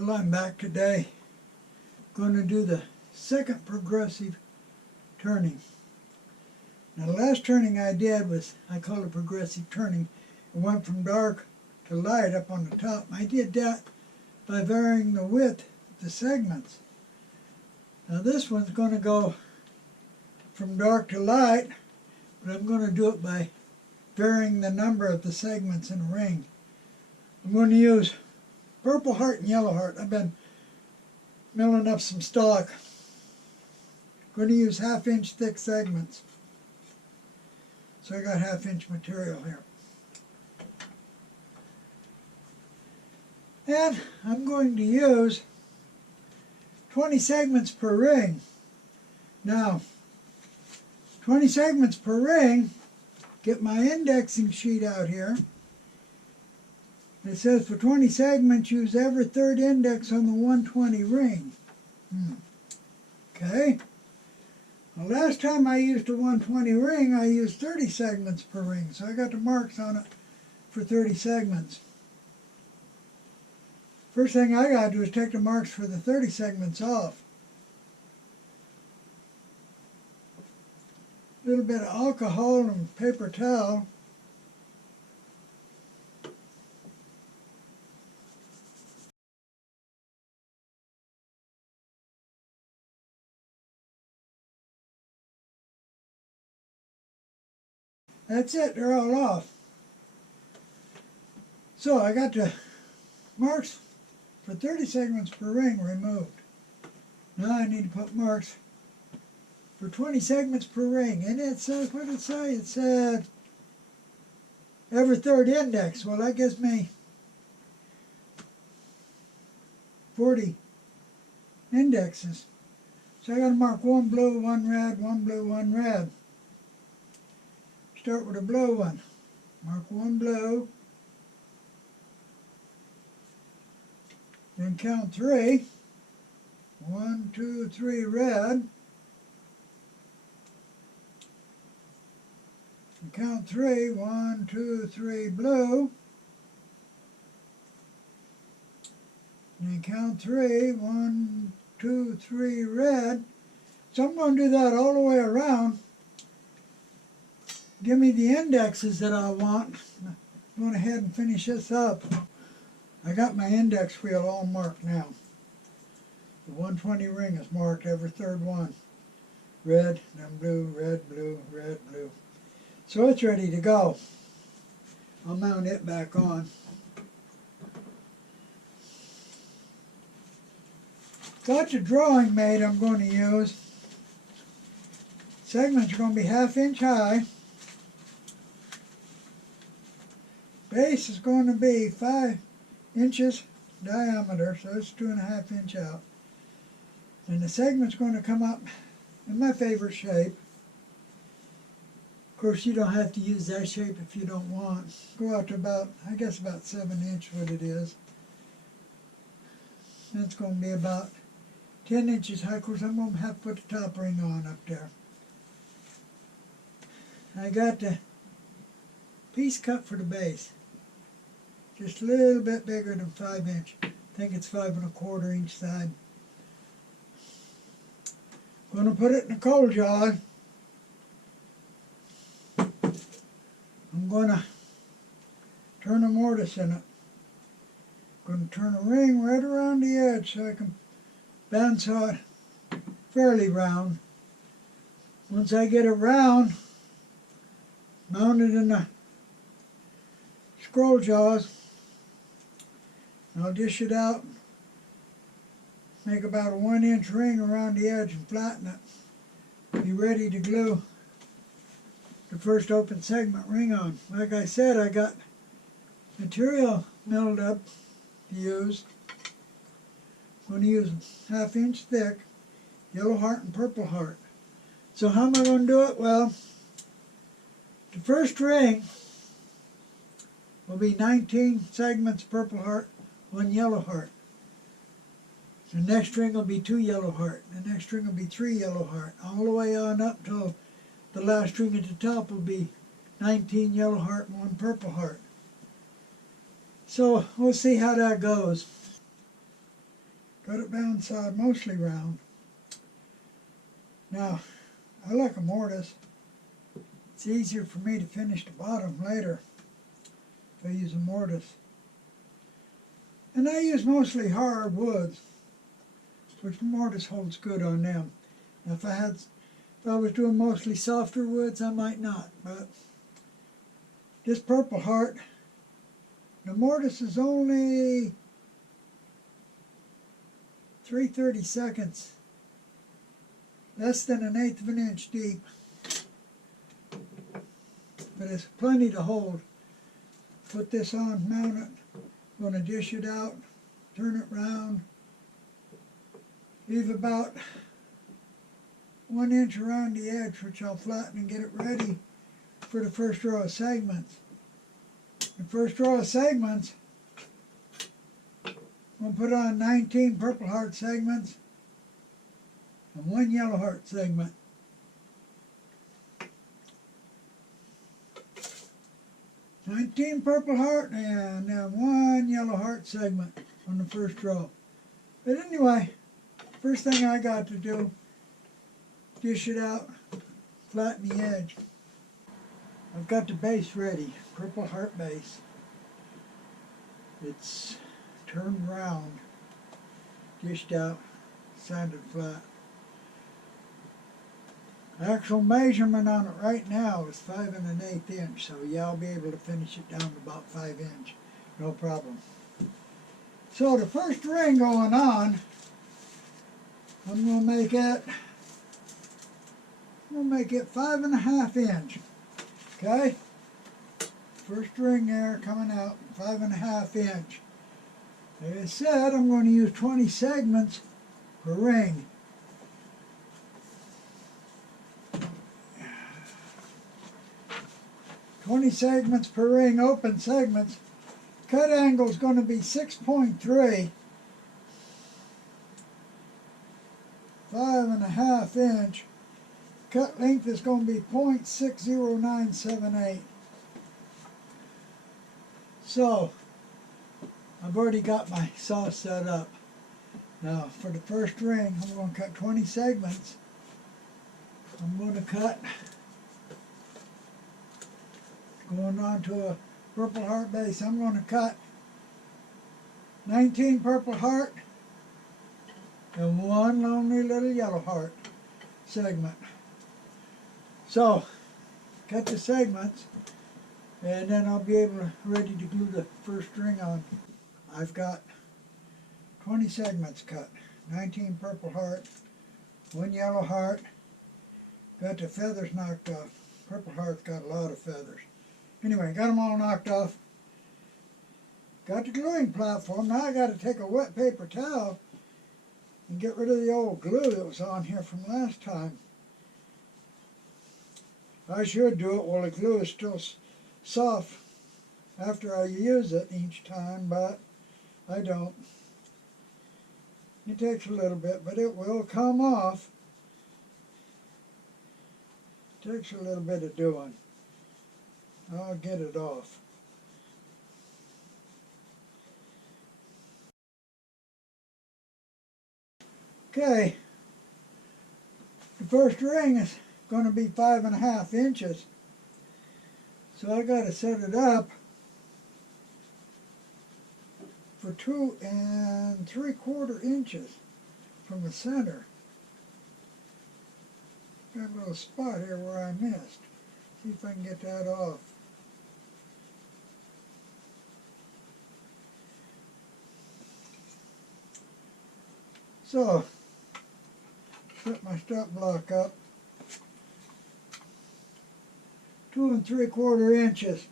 Well, I'm back today. Going to do the second progressive turning. Now, the last turning I did was, I call it progressive turning. It went from dark to light up on the top. I did that by varying the width of the segments. Now, this one's going to go from dark to light, but I'm going to do it by varying the number of the segments in a ring. I'm going to use purple heart and yellow heart. I've been milling up some stock. I'm going to use 1/2 inch thick segments. So I got 1/2 inch material here. And I'm going to use 20 segments per ring. Now, 20 segments per ring, get my indexing sheet out here. It says for 20 segments, use every third index on the 120 ring. Okay. Well, last time I used a 120 ring, I used 30 segments per ring. So I got the marks on it for 30 segments. First thing I got to do is take the marks for the 30 segments off. A little bit of alcohol and paper towel. That's it, they're all off. So I got the marks for 30 segments per ring removed. Now I need to put marks for 20 segments per ring. And it says, what did it say? It said every third index. Well, that gives me 40 indexes. So I got to mark one blue, one red, one blue, one red. Start with a blue one. Mark one blue. Then count 3. 1, 2, 3 red. And count 3. 1, 2, 3 blue. And then count 3. 1, 2, 3 red. So I'm going to do that all the way around. Give me the indexes that I want. I'm going ahead and finish this up. I got my index wheel all marked now. The 120 ring is marked every third one. Red, then blue, red, blue, red, blue. So it's ready to go. I'll mount it back on. Got the drawing made I'm going to use. Segments are going to be 1/2 inch high. Base is going to be 5 inches diameter, so it's 2.5 inch out. And the segment's going to come up in my favorite shape. Of course, you don't have to use that shape if you don't want. Go out to about, I guess about 7 inch what it is. It's going to be about 10 inches high. Of course, I'm going to have to put the top ring on up there. I got the piece cut for the base. Just a little bit bigger than 5 inch. I think it's 5 1/4 each side. I'm going to put it in a coal jar. I'm going to turn a mortise in it. I'm going to turn a ring right around the edge so I can bandsaw it fairly round. Once I get it round, mount it in the scroll jaws. I'll dish it out, make about a 1 inch ring around the edge and flatten it. Be ready to glue the first open segment ring on. Like I said, I got material milled up to use. I'm going to use 1/2 inch thick, yellow heart and purple heart. So how am I going to do it? Well, the first ring will be 19 segments purple heart, 1 yellow heart. The next ring will be 2 yellow heart. The next ring will be 3 yellow heart. All the way on up till the last ring at the top will be 19 yellow heart and 1 purple heart. So we'll see how that goes. Got it bound side mostly round. Now, I like a mortise. It's easier for me to finish the bottom later if I use a mortise. And I use mostly hard woods, which mortise holds good on them. Now, if I was doing mostly softer woods, I might not. But this Purple Heart, the mortise is only 3/32, less than 1/8 of an inch deep. But it's plenty to hold. Put this on, mount it. I'm going to dish it out, turn it round, leave about 1 inch around the edge, which I'll flatten and get it ready for the first row of segments. The first row of segments, I'm going to put on 19 Purple Heart segments and 1 Yellow Heart segment. 19 Purple Heart and then 1 Yellow Heart segment on the first row. But anyway, first thing I got to do, dish it out, flatten the edge. I've got the base ready, Purple Heart base. It's turned round, dished out, sanded flat. Actual measurement on it right now is 5 1/8 inch, so yeah, I'll be able to finish it down to about 5 inch, no problem. So the first ring going on, I'm going to make it 5 1/2 inch. Okay, first ring there coming out, 5 1/2 inch. Like I said, I'm going to use 20 segments per ring. "20 segments per ring, open segments. Cut angle is going to be 6.3. 5 1/2 inch. Cut length is going to be 0.60978. So, I've already got my saw set up. Now, for the first ring, I'm going to cut 20 segments. I'm going to cut, going on to a Purple Heart base, I'm going to cut 19 Purple Heart and 1 lonely little Yellow Heart segment. So, cut the segments, and then I'll be ready to glue the first ring on. I've got 20 segments cut, 19 Purple Heart, 1 Yellow Heart. Got the feathers knocked off. Purple Heart's got a lot of feathers. Anyway, got them all knocked off. Got the gluing platform. Now I got to take a wet paper towel and get rid of the old glue that was on here from last time. I should do it while the glue is still soft after I use it each time, but I don't. It takes a little bit, but it will come off. It takes a little bit of doing. I'll get it off. Okay, the first ring is going to be 5 1/2 inches. So I got to set it up for 2 3/4 inches from the center. Got a little spot here where I missed. See if I can get that off. So, set my stop block up. 2 3/4 inches.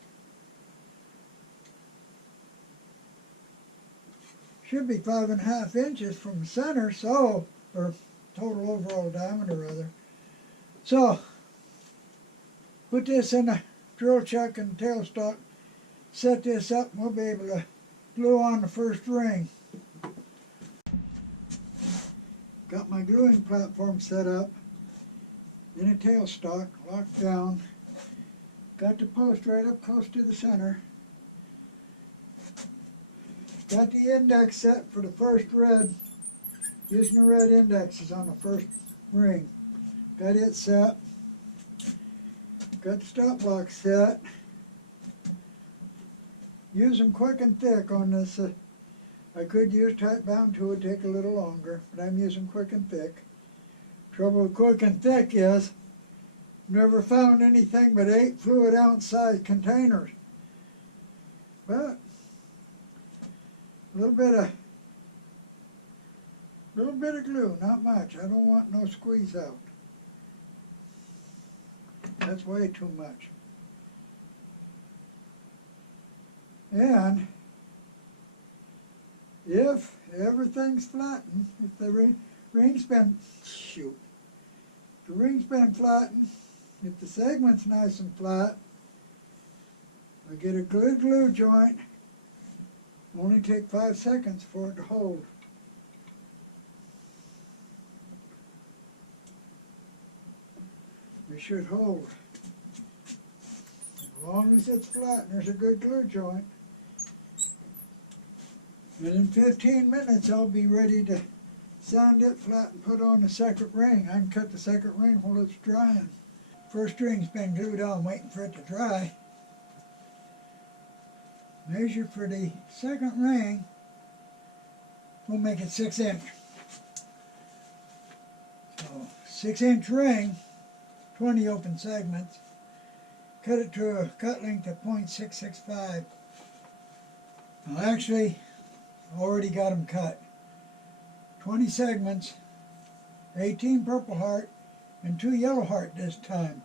Should be 5 1/2 inches from the center, so, or total overall diameter rather. So, put this in a drill chuck and tailstock, set this up, and we'll be able to glue on the first ring. Got my gluing platform set up in a tailstock, locked down. Got the post right up close to the center. Got the index set for the first red Using the red indexes on the first ring. Got it set. Got the stop block set. Use them quick and thick on this. I could use tight bound too, it'd take a little longer, but I'm using quick and thick. Trouble with quick and thick is, never found anything but 8 fluid ounce size containers. But a little bit of glue, not much. I don't want no squeeze out. That's way too much. And if everything's flattened, if the ring's been, the ring's been flattened, if the segment's nice and flat, I get a good glue joint. Only take 5 seconds for it to hold. It should hold. As long as it's flat and there's a good glue joint. And in 15 minutes I'll be ready to sand it flat and put on the second ring. I can cut the second ring while it's drying. First ring's been glued on, waiting for it to dry. Measure for the second ring. We'll make it 6 inch. So 6 inch ring, 20 open segments. Cut it to a cut length of .665. Now actually, I already got them cut. 20 segments, 18 purple heart, and 2 yellow heart this time.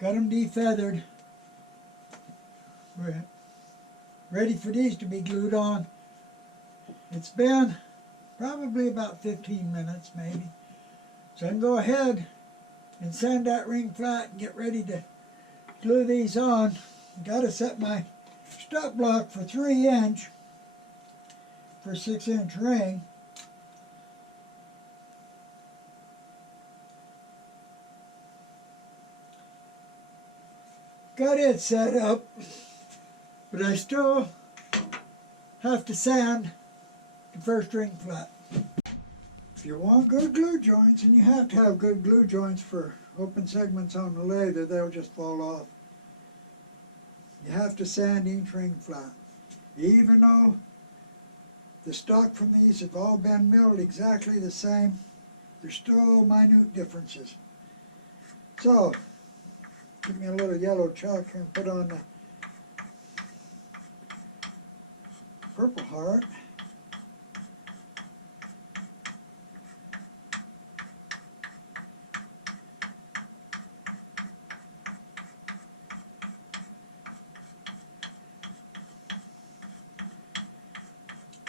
Got them defeathered. We're ready for these to be glued on. It's been probably about 15 minutes maybe. So I can go ahead and sand that ring flat and get ready to glue these on. Got to set my stop block for 3 inch for 6 inch ring. Got it set up, but I still have to sand the first ring flat. If you want good glue joints, and you have to have good glue joints for open segments on the lathe or they'll just fall off, you have to sand each ring flat. Even though the stock from these have all been milled exactly the same, there's still minute differences. So, give me a little yellow chalk here and put on the purple heart.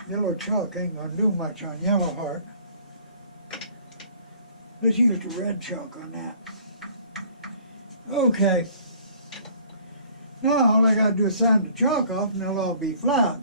Yellow chalk ain't gonna do much on yellow heart. Let's use the red chalk on that. Okay. Now all I gotta do is sand the chalk off and they'll all be flat.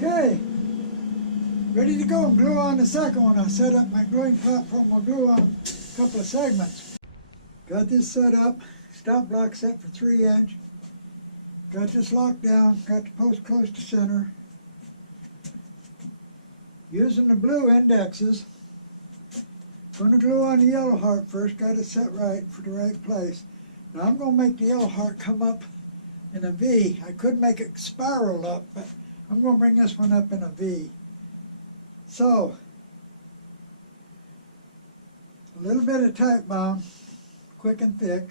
Okay, ready to go. Glue on the second one. I set up my gluing platform. I'll glue on a couple of segments. Got this set up. Stop block set for 3 inch. Got this locked down. Got the post close to center. Using the blue indexes. Going to glue on the yellow heart first. Got it set right for the right place. Now I'm going to make the yellow heart come up in a V. I could make it spiral up, but I'm going to bring this one up in a V. So, a little bit of tight bound, quick and thick.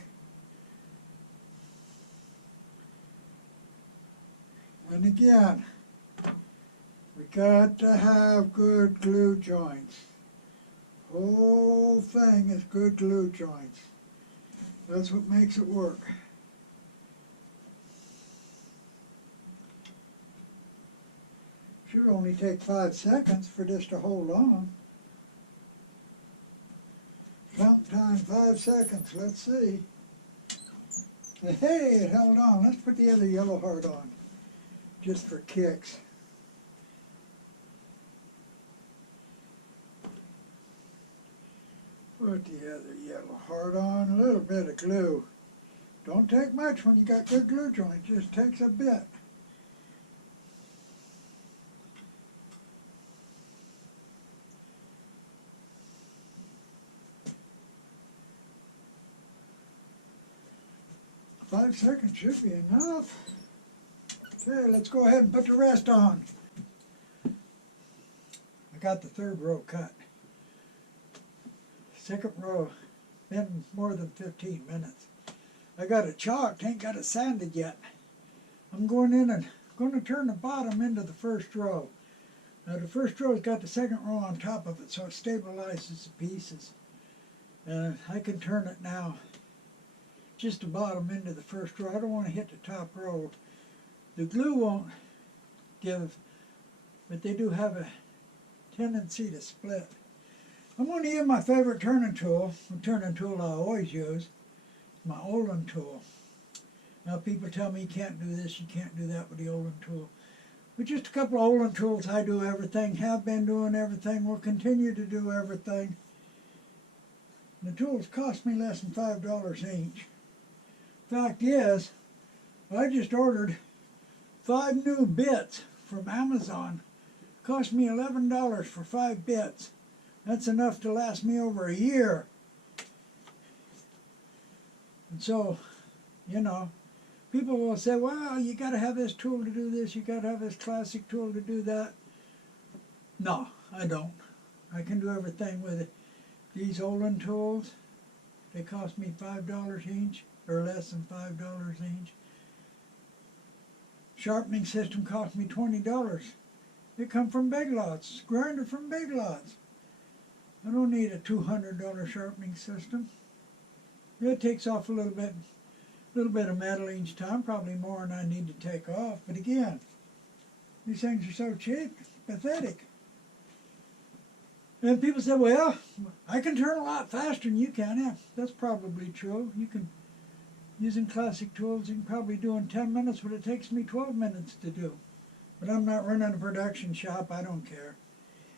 And again, we got to have good glue joints. Whole thing is good glue joints. That's what makes it work. Should only take 5 seconds for this to hold on. Count time 5 seconds. Let's see. Hey, it held on. Let's put the other yellow heart on, just for kicks. Put the other yellow heart on, a little bit of glue. Don't take much when you got good glue joints, just takes a bit. Five seconds should be enough. Okay, let's go ahead and put the rest on. I got the third row cut. Second row, been more than 15 minutes. I got it chalked, ain't got it sanded yet. I'm going in and going to turn the bottom into the first row. Now the first row's got the second row on top of it, so it stabilizes the pieces. And I can turn it now, just the bottom into the first row. I don't want to hit the top row. The glue won't give, but they do have a tendency to split. I'm going to use my favorite turning tool, the turning tool I always use, my Olin tool. Now people tell me you can't do this, you can't do that with the Olin tool. With just a couple of Olin tools I do everything, have been doing everything, will continue to do everything. The tools cost me less than $5 each. Fact is, I just ordered 5 new bits from Amazon. Cost me $11 for 5 bits. That's enough to last me over a year. And so, you know, people will say, well, you got to have this tool to do this, you got to have this classic tool to do that. No, I don't. I can do everything with it. These Olin tools, they cost me $5 each, or less than $5 each. Sharpening system cost me $20. It come from Big Lots, grinder from Big Lots. I don't need a $200 sharpening system. It takes off a little bit of metal each time, probably more than I need to take off. But again, these things are so cheap, pathetic. And people say, well, I can turn a lot faster than you can. Yeah, that's probably true. You can, using classic tools, you can probably do in 10 minutes what it takes me 12 minutes to do. But I'm not running a production shop, I don't care.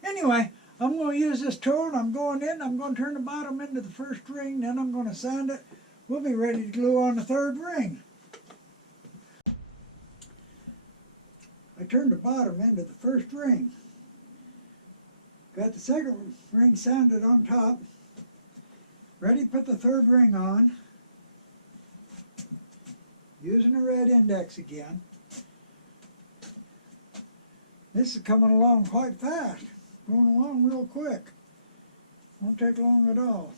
Anyway, I'm going to use this tool, and I'm going in, I'm going to turn the bottom into the first ring, then I'm going to sand it. We'll be ready to glue on the third ring. I turned the bottom into the first ring. Got the second ring sanded on top. Ready to put the third ring on. Using the red index again. This is coming along quite fast. Going along real quick. Won't take long at all.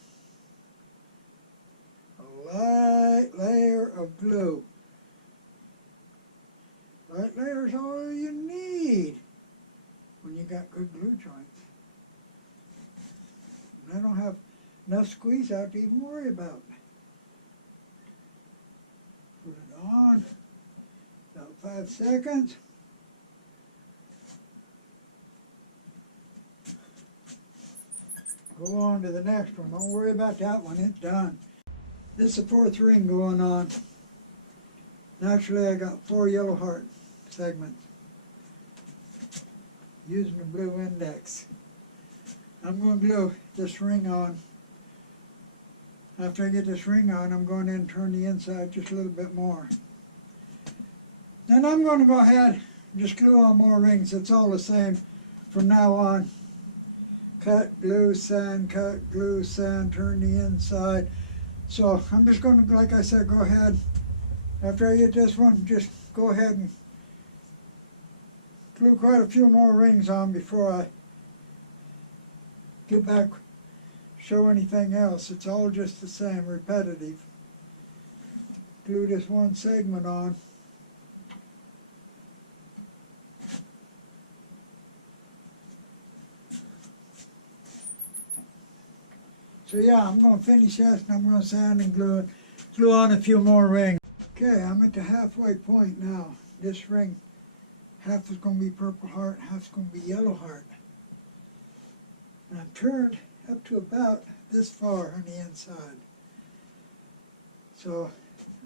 A light layer of glue. Light layer is all you need when you got good glue joints. And I don't have enough squeeze out to even worry about. Put it on. About 5 seconds. Go on to the next one. Don't worry about that one. It's done. This is the fourth ring going on. Naturally, I got 4 yellow heart segments. Using the blue index. I'm going to glue this ring on. After I get this ring on, I'm going in and turn the inside just a little bit more. Then I'm going to go ahead and just glue on more rings. It's all the same from now on. Cut, glue, sand, cut, glue, sand, turn the inside. So I'm just going to, like I said, go ahead. After I get this one, just go ahead and glue quite a few more rings on before I get back, show anything else. It's all just the same, repetitive. Glue this one segment on. So yeah, I'm going to finish this and I'm going to sand and glue on a few more rings. Okay, I'm at the halfway point now. This ring Half is going to be purple heart, half is going to be yellow heart. And I've turned up to about this far on the inside. So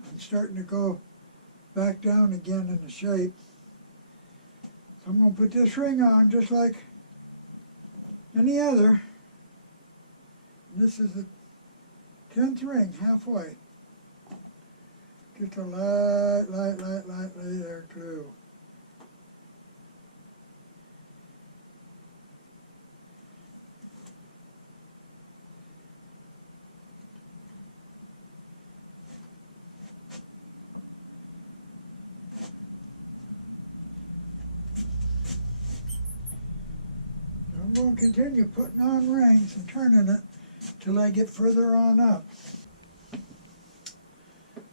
I'm starting to go back down again in the shape. So I'm going to put this ring on just like any other. And this is the 10th ring, halfway. Just a light layer glue. I'm going to continue putting on rings and turning it till I get further on up.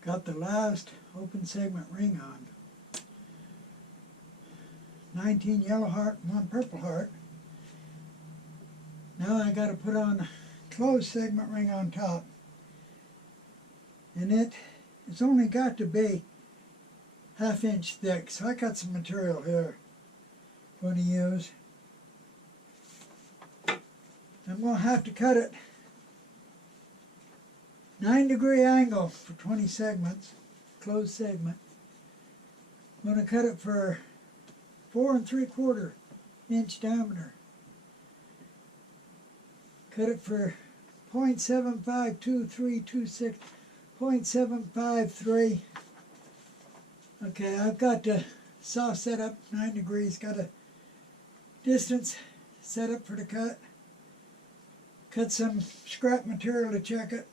Got the last open segment ring on. 19 yellow heart and 1 purple heart. Now I got to put on a closed segment ring on top. And it's only got to be 1/2 inch thick. So I got some material here I'm going to use. I'm going to have to cut it 9-degree angle for 20 segments, closed segment. I'm going to cut it for 4 3/4 inch diameter. Cut it for 0.752326, 0.753. Okay, I've got the saw set up 9 degrees, got a distance set up for the cut. Cut some scrap material to check it.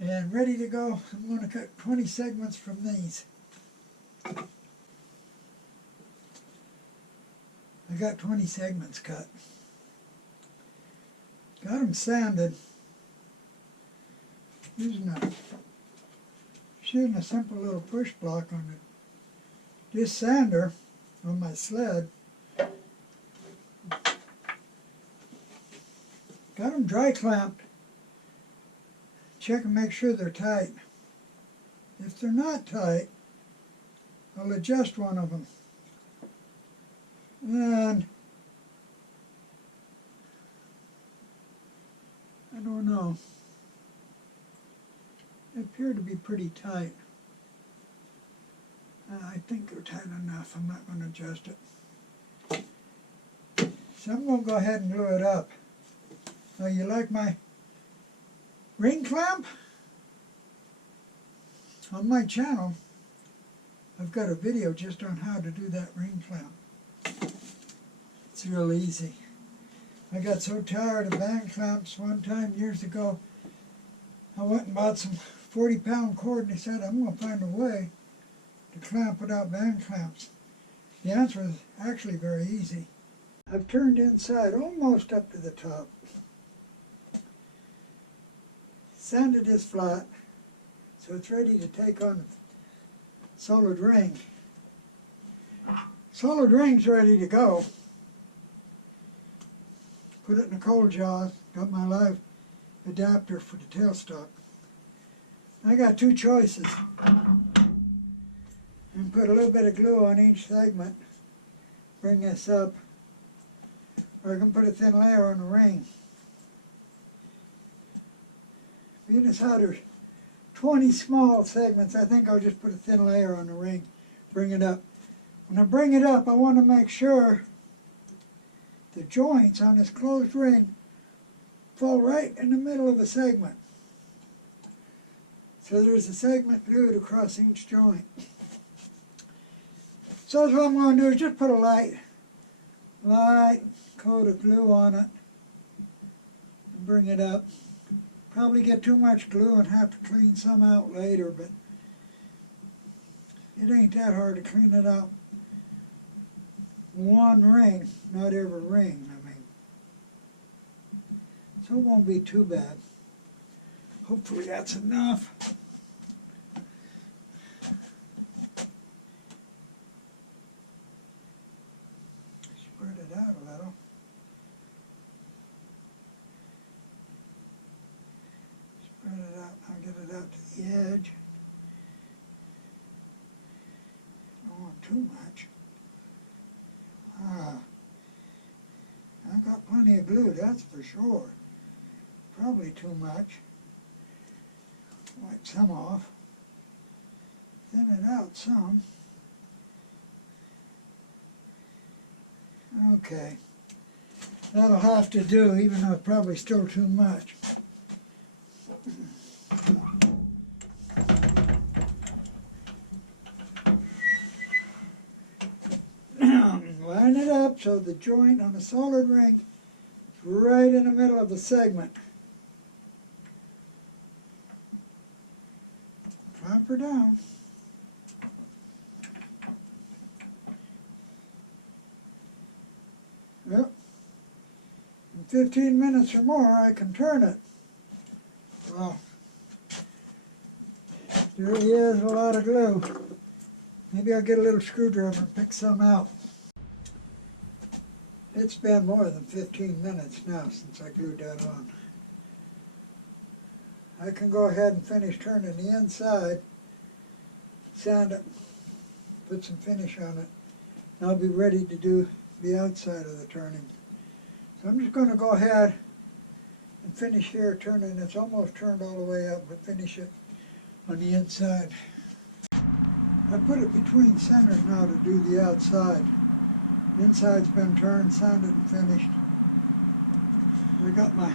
And ready to go. I'm going to cut 20 segments from these. I got 20 segments cut. Got them sanded. Using a simple little push block on this sander on my sled. Got them dry clamped. Check and make sure they're tight. If they're not tight, I'll adjust one of them. And I don't know. They appear to be pretty tight. I think they're tight enough. I'm not going to adjust it. So I'm going to go ahead and glue it up. Now, you like my ring clamp? On my channel, I've got a video just on how to do that ring clamp. It's real easy. I got so tired of band clamps one time years ago, I went and bought some 40-pound cord and I said, I'm going to find a way to clamp without band clamps. The answer is actually very easy. I've turned inside almost up to the top. Sanded this flat so it's ready to take on a solid ring. Solid ring's ready to go. Put it in a cold jaw. Got my live adapter for the tailstock. I got 2 choices. And put a little bit of glue on each segment. Bring this up. Or I can put a thin layer on the ring. Being as how there's 20 small segments, I think I'll just put a thin layer on the ring. Bring it up. When I bring it up, I want to make sure the joints on this closed ring fall right in the middle of a segment. So there's a segment glued across each joint. So what I'm going to do is just put a light coat of glue on it and bring it up. Probably get too much glue and have to clean some out later, but it ain't that hard to clean it out. One ring, not every ring, I mean. So it won't be too bad. Hopefully that's enough. Spread it out a little. Spread it out, I'll get it out to the edge. Don't want too much. plenty of glue, that's for sure. Probably too much. Wipe some off. Thin it out some. Okay. That'll have to do, even though it's probably still too much. Line it up so the joint on a solid ring is right in the middle of the segment. Drop her down. Yep. In 15 minutes or more I can turn it. Well, there really is a lot of glue. Maybe I'll get a little screwdriver and pick some out. It's been more than 15 minutes now since I glued that on. I can go ahead and finish turning the inside, sand it, put some finish on it, and I'll be ready to do the outside of the turning. So I'm just going to go ahead and finish here turning. It's almost turned all the way up, but finish it on the inside. I put it between centers now to do the outside. The inside's been turned, sanded, and finished. I got my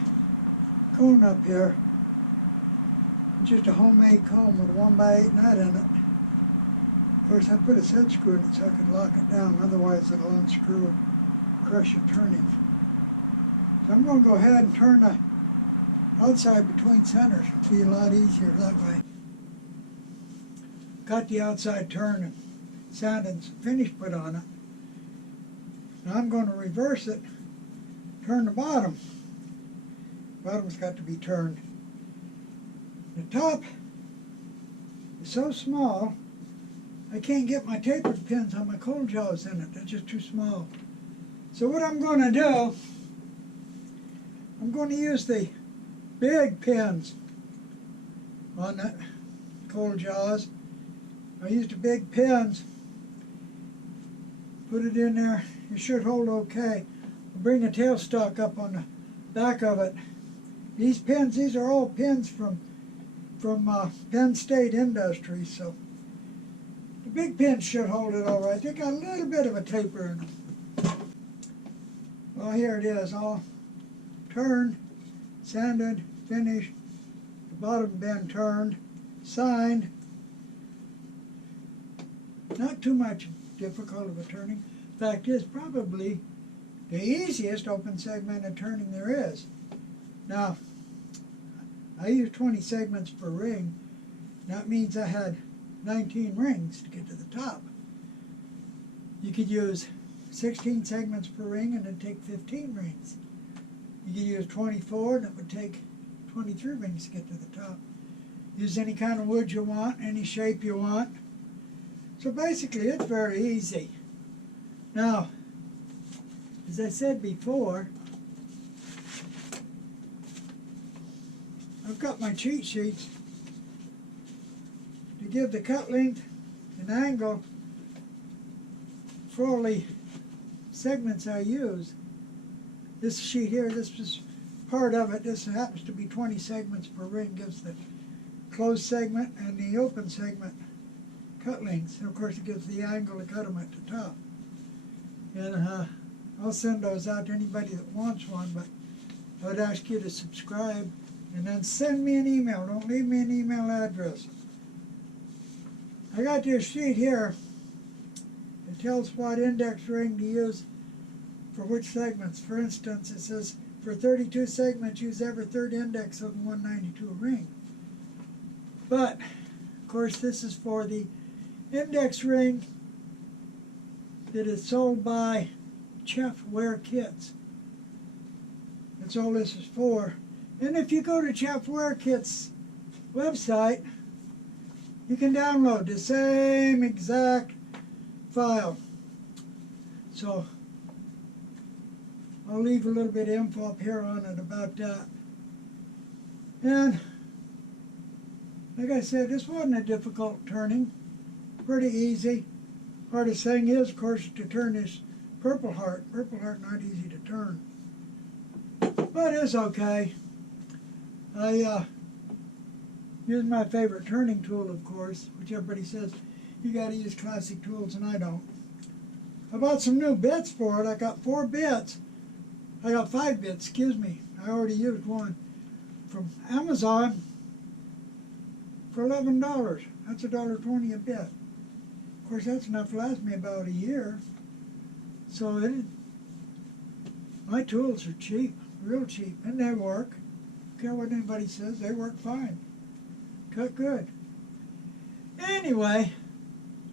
cone up here. It's just a homemade cone with a 1x8 nut in it. Of course, I put a set screw in it so I could lock it down, otherwise it'll unscrew and crush the turning. So I'm going to go ahead and turn the outside between centers. It'll be a lot easier that way. Got the outside turned and sanded and some finish put on it. Now I'm going to reverse it, turn the bottom. The bottom's got to be turned. The top is so small, I can't get my tapered pins on my cold jaws in it. They're just too small. So what I'm going to do, I'm going to use the big pins on the cold jaws. I used the big pins, put it in there. It should hold okay. I'll bring the tailstock up on the back of it. These pins, these are all pins from Penn State Industries, so the big pins should hold it all right. They got a little bit of a taper in them. Well, here it is, all turned, sanded, finished, the bottom been turned, signed. Not too much difficult of a turning. Fact is, probably the easiest open segmented turning there is. Now, I use 20 segments per ring. That means I had 19 rings to get to the top. You could use 16 segments per ring and then take 15 rings. You could use 24 and it would take 23 rings to get to the top. Use any kind of wood you want, any shape you want. So basically it's very easy. Now, as I said before, I've got my cheat sheets to give the cut length and angle for all the segments I use. This sheet here, this is part of it. This happens to be 20 segments per ring, gives the closed segment and the open segment cut lengths. And of course it gives the angle to cut them at the top. And I'll send those out to anybody that wants one, but I would ask you to subscribe and then send me an email. Don't leave me an email address. I got this sheet here. It tells what index ring to use for which segments. For instance, it says for 32 segments, use every third index of 192 ring. But, of course, this is for the index ring that is sold by Chef Wear Kits. That's all this is for. And if you go to Chef Wear Kit's website, you can download the same exact file. So I'll leave a little bit of info up here on it about that. And like I said, this wasn't a difficult turning. Pretty easy. Hardest thing is, of course, to turn this Purple Heart. Purple Heart not easy to turn. but it's okay. I use my favorite turning tool, of course, which everybody says you got to use classic tools, and I don't. I bought some new bits for it. I got 4 bits. I got 5 bits, excuse me. I already used one from Amazon for $11. That's $1.20 a bit. Of course, that's enough to last me about a year. So my tools are cheap, real cheap, and they work. Don't care what anybody says, they work fine. Cut good. Anyway,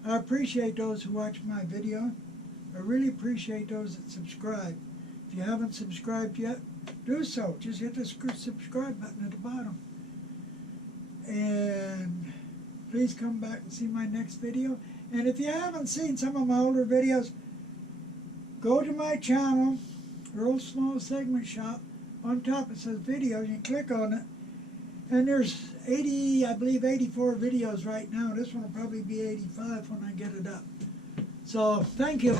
I appreciate those who watch my video. I really appreciate those that subscribe. If you haven't subscribed yet, do so. Just hit the subscribe button at the bottom. And please come back and see my next video. And if you haven't seen some of my older videos, go to my channel, Earl Small Segment Shop. On top it says videos. You click on it. And there's 84 videos right now. This one will probably be 85 when I get it up. So, thank you.